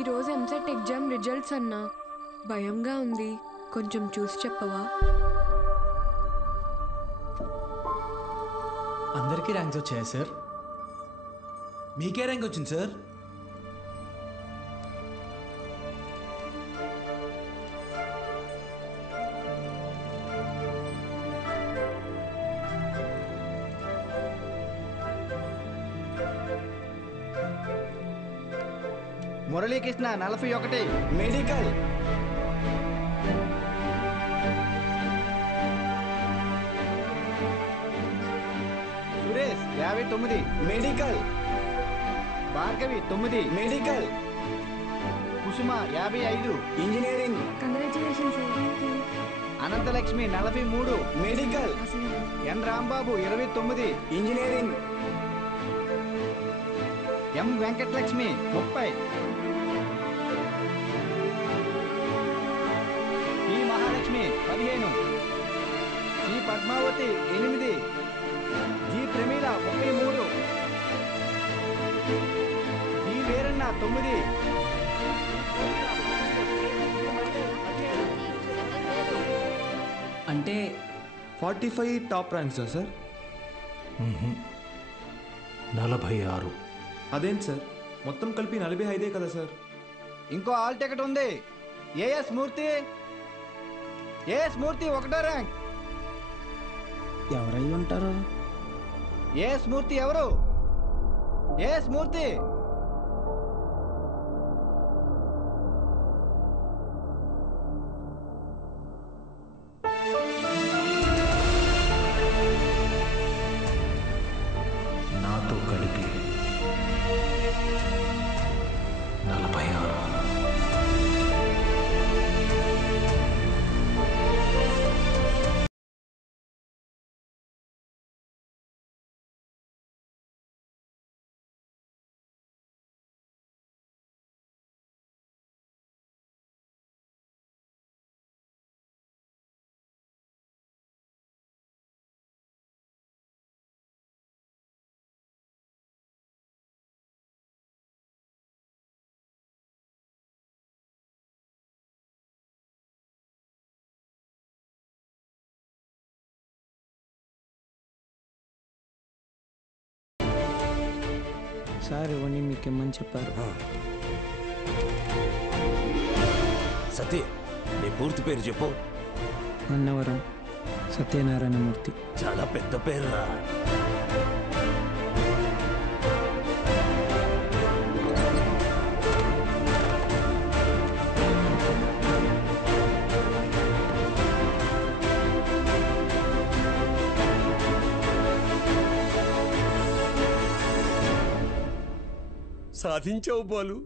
ఈరోజు EAMCET exam results అన్నా భయంగా ఉంది, కొంచెం చూసి చెప్పవా? అందరికీ ర్యాంక్స్ వచ్చాయా సార్? మీకే ర్యాంక్ వచ్చింది sir? Muralikrishna 41 medical. Suresh 59 medical. Bhargavi 9 medical. Kusuma 55 engineering. Congratulations. Anantalakshmi 43 medical. N Rambabu 29 engineering. M Venkatalakshmi 30. P Mahalakshmi 15. C Padmavathi 8. G Pramila 33. D Veeranna 9. అంటే 45 టాప్ ర్యాంక్సా సార్? 46. అదేంటి సార్, మొత్తం కలిపి 45 కదా సార్? ఇంకో ఆల్ టికెట్ ఉంది. ఏఎస్ మూర్తి 1వ ర్యాంక్. ఎవరై ఉంటారు? ఏఎస్ మూర్తి ఎవరు? ఏఎస్ మూర్తి. నాతో కలిపి 46. సార్ ఇవన్నీ మీకేమని చెప్పారు? సతీ, నీ పూర్తి పేరు చెప్పు. అన్నవరం సత్యనారాయణమూర్తి. చాలా పెద్ద పేరురా. సాధించావు బాలు.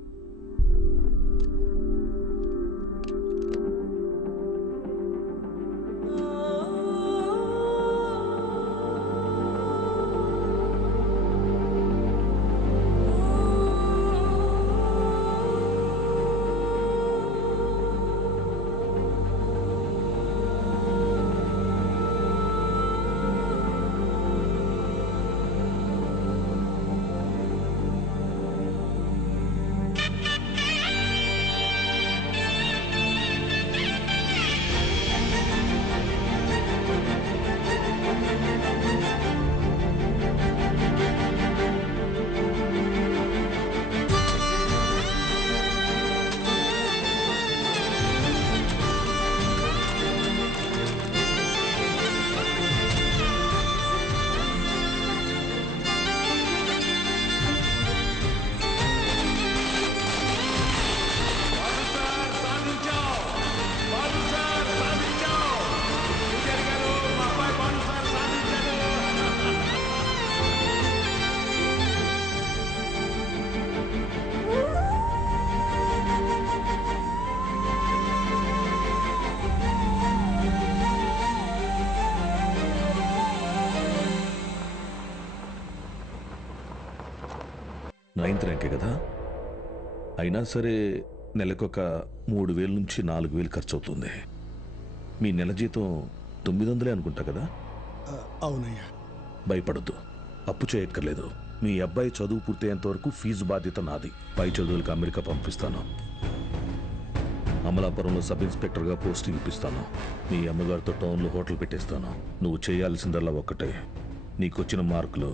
నైన్త్ ర్యాంకే కదా, అయినా సరే నెలకొక 3,000 నుంచి 4,000 ఖర్చు అవుతుంది. మీ నెల జీతం 900 అనుకుంటా కదా? అవునయ్యా. భయపడద్దు, అప్పు చేయక్కర్లేదు. మీ అబ్బాయి చదువు పూర్తయ్యేంత వరకు ఫీజు బాధ్యత నాది. పై చదువులకు అమెరికా పంపిస్తాను. అమలాపురంలో సబ్ ఇన్స్పెక్టర్గా పోస్టింగ్ ఇప్పిస్తాను. మీ అమ్మగారితో టౌన్లో హోటల్ పెట్టేస్తాను. నువ్వు చేయాల్సిందల్లా ఒక్కటే, నీకొచ్చిన మార్కులు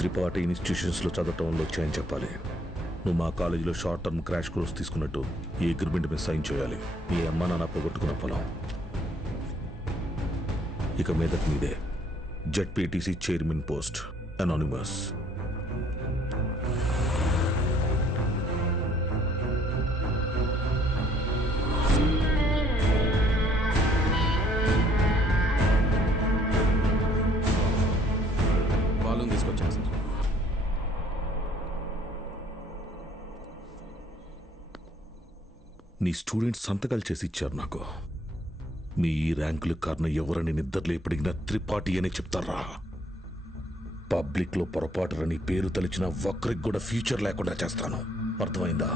త్రిపాఠి ఇన్స్టిట్యూషన్స్లో చదవటంలో వచ్చాయని చెప్పాలి. నువ్వు మా కాలేజీలో షార్ట్ టర్మ్ క్రాష్ కోర్స్ తీసుకున్నట్టు ఈ అగ్రిమెంట్ మీద సైన్ చేయాలి. మీ అమ్మ నాన్న పోగొట్టుకున్న పొలం ఇక మీదట మీదే. ZPTC chairman post, anonymous. వాళ్ళని తీసుకొచ్చాను సార్. నీ స్టూడెంట్స్ సంతకాలు చేసి ఇచ్చారు నాకు. మీ ఈ ర్యాంకుల కారణం ఎవరని నిద్రలో ఎప్పటికినా త్రిపాఠి అనే చెప్తారా? పబ్లిక్లో పొరపాటుని పేరు తలిచిన ఒక్కరికి కూడా ఫ్యూచర్ లేకుండా చేస్తాను. అర్థమైందా?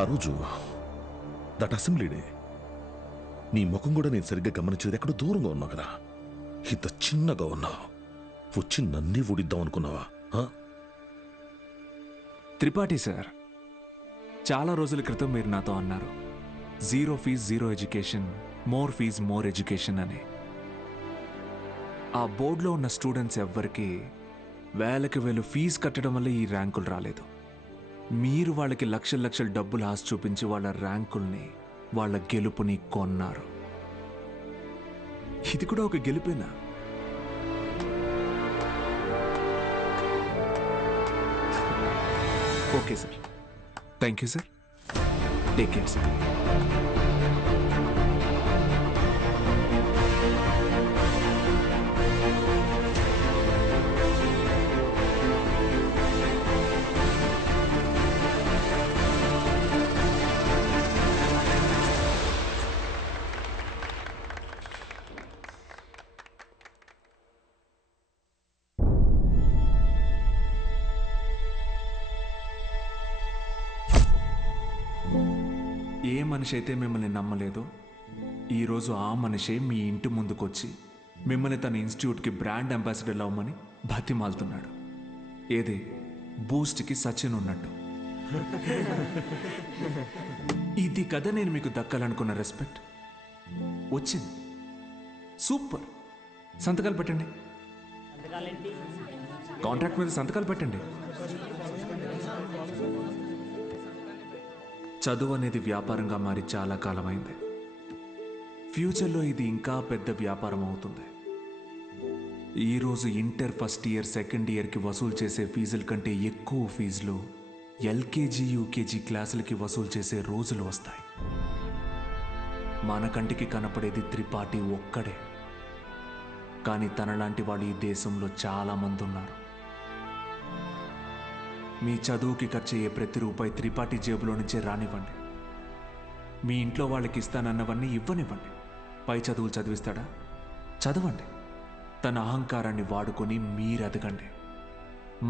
ఆ రోజు దట్ అసెంబ్లీ డే నీ ముఖం కూడా నేను సరిగ్గా గమనించేది. ఎక్కడో దూరంగా ఉన్నావు కదా, ఇంత చిన్నగా ఉన్నావు. వచ్చి నన్నే ఊడిద్దాం అనుకున్నావా? త్రిపాఠి సార్, చాలా రోజుల క్రితం మీరు నాతో అన్నారు, zero fees zero education, more fees more education అని. ఆ బోర్డులో ఉన్న స్టూడెంట్స్ ఎవ్వరికి వేలకి వేలు ఫీజు కట్టడం వల్ల ఈ ర్యాంకులు రాలేదు. మీరు వాళ్ళకి లక్షల లక్షల డబ్బులు ఆశ చూపించి వాళ్ళ ర్యాంకుల్ని, వాళ్ళ గెలుపుని కొన్నారు. ఇది కూడా ఒక గెలుపేనా? Okay sir, thank you sir. Take care sir. ఏ మనిషి అయితే మిమ్మల్ని నమ్మలేదో ఈరోజు ఆ మనిషే మీ ఇంటి ముందుకొచ్చి మిమ్మల్ని తన ఇన్స్టిట్యూట్కి బ్రాండ్ అంబాసిడర్ అవ్వమని బతిమాలుతున్నాడు. ఏది బూస్ట్కి సచిన్ ఉన్నట్టు. ఇది కదా నేను మీకు దక్కాలనుకున్న రెస్పెక్ట్. వచ్చింది. సూపర్. సంతకాలు పెట్టండి. కాంట్రాక్ట్ మీద సంతకాలు పెట్టండి. చదువు అనేది వ్యాపారంగా మారి చాలా కాలమైంది. ఫ్యూచర్లో ఇది ఇంకా పెద్ద వ్యాపారం అవుతుంది. ఈరోజు ఇంటర్ ఫస్ట్ ఇయర్ సెకండ్ ఇయర్కి వసూలు చేసే ఫీజుల కంటే ఎక్కువ ఫీజులు ఎల్కేజీ యూకేజీ క్లాసులకి వసూలు చేసే రోజులు వస్తాయి. మన కంటికి కనపడేది త్రిపాఠి ఒక్కడే, కానీ తనలాంటి వాళ్ళు ఈ దేశంలో చాలామంది ఉన్నారు. మీ చదువుకి ఖర్చయ్యే ప్రతి రూపాయి త్రిపాఠి జేబులో నుంచే రానివ్వండి. మీ ఇంట్లో వాళ్ళకి ఇస్తానన్నవన్నీ ఇవ్వనివ్వండి. పై చదువులు చదివిస్తాడా? చదవండి. తన అహంకారాన్ని వాడుకొని మీరు ఎదగండి.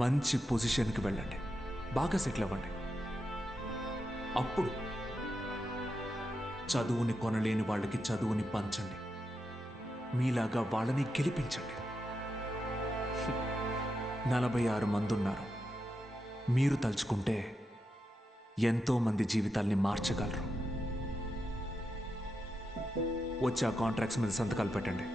మంచి పొజిషన్కి వెళ్ళండి. బాగా సెటిల్ అవ్వండి. అప్పుడు చదువుని కొనలేని వాళ్ళకి చదువుని పంచండి. మీలాగా వాళ్ళని గెలిపించండి. 46 మంది ఉన్నారు. మీరు తలుచుకుంటే ఎంతో మంది జీవితాల్ని మార్చగలరు. వచ్చి ఆ కాంట్రాక్ట్స్ మీద సంతకాలు పెట్టండి.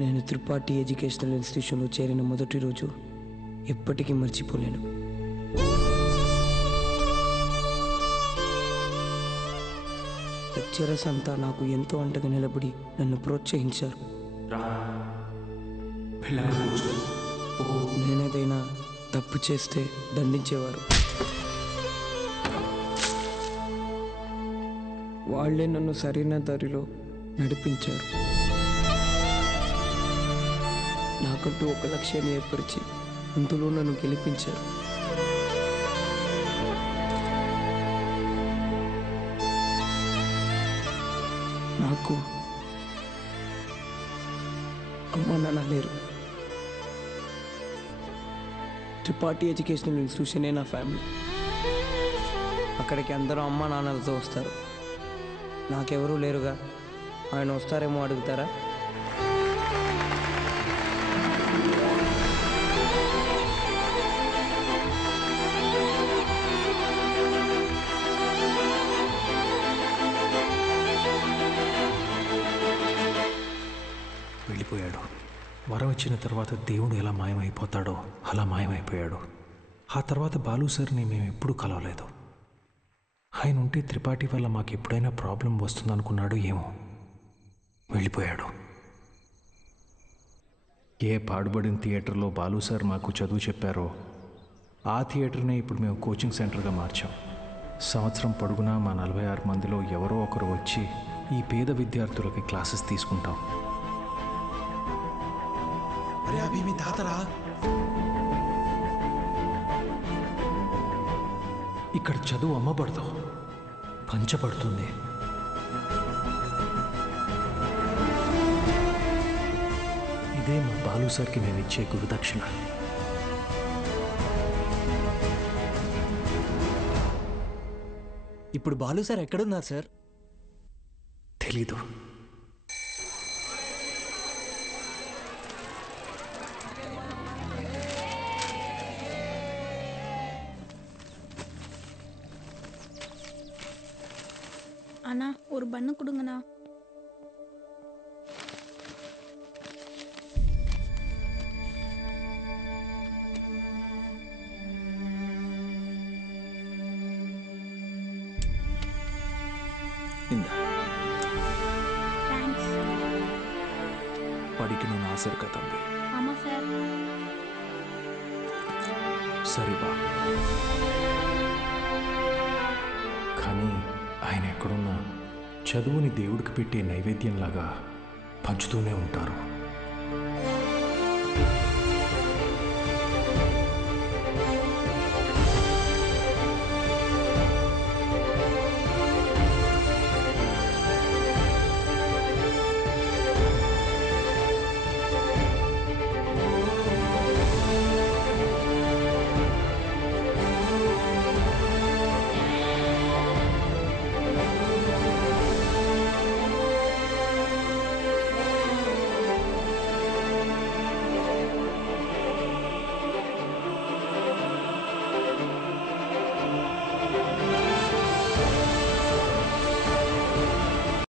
నేను త్రిపాఠి ఎడ్యుకేషనల్ ఇన్స్టిట్యూషన్లో చేరిన మొదటి రోజు ఎప్పటికీ మర్చిపోలేను. లెక్చరర్స్ అంతా నాకు ఎంతో అంటగా నిలబడి నన్ను ప్రోత్సహించారు. నేనేదైనా తప్పు చేస్తే దండించేవారు. వాళ్ళే నన్ను సరైన దారిలో నడిపించారు. నాకంటూ ఒక లక్ష్యాన్ని ఏర్పరిచి అందులో నన్ను గెలిపించారు. నాకు అమ్మ నాన్న లేరు. త్రిపాఠి ఎడ్యుకేషనల్ ఇన్స్టిట్యూషనే నా ఫ్యామిలీ. అక్కడికి అందరూ అమ్మ నాన్నలతో వస్తారు. నాకెవరూ లేరుగా, ఆయన వస్తారేమో అడుగుతారా? వెళ్ళిపోయాడు. వరం ఇచ్చిన తర్వాత దేవుడు ఎలా మాయమైపోతాడో అలా మాయమైపోయాడు. ఆ తర్వాత బాలు సార్ని మేము ఎప్పుడూ కలవలేదు. ఆయన ఉంటే త్రిపాఠి వల్ల మాకు ఎప్పుడైనా ప్రాబ్లం వస్తుందనుకున్నాడు ఏమో. వెళ్ళిపోయాడు. ఏ పాడుబడిన థియేటర్లో బాలు సార్ మాకు చదువు చెప్పారో ఆ థియేటర్నే ఇప్పుడు మేము కోచింగ్ సెంటర్గా మార్చాం. సంవత్సరం పొడుగునా మా 46 మందిలో ఎవరో ఒకరు వచ్చి ఈ పేద విద్యార్థులకి క్లాసెస్ తీసుకుంటాం. అరే అభి మీ తాతరా? ఇక్కడ చదువు అమ్మబడదు, పంచబడుతుంది. ఇదే మా బాలు సార్కి మేము ఇచ్చే గురుదక్షిణ. ఇప్పుడు బాలు సార్ ఎక్కడున్నారు సార్? తెలీదు. அண்ணா ஒரு பண்ணு கொடுங்கண்ணா. தேங்க்ஸ். వాడికి నువ్వు ఆసరు కదా తంబి. ஆமா சார். సరే బా. కానీ ఆయన ఎక్కడున్నా చదువుని దేవుడికి పెట్టే నైవేద్యంలాగా పంచుతూనే ఉంటారు.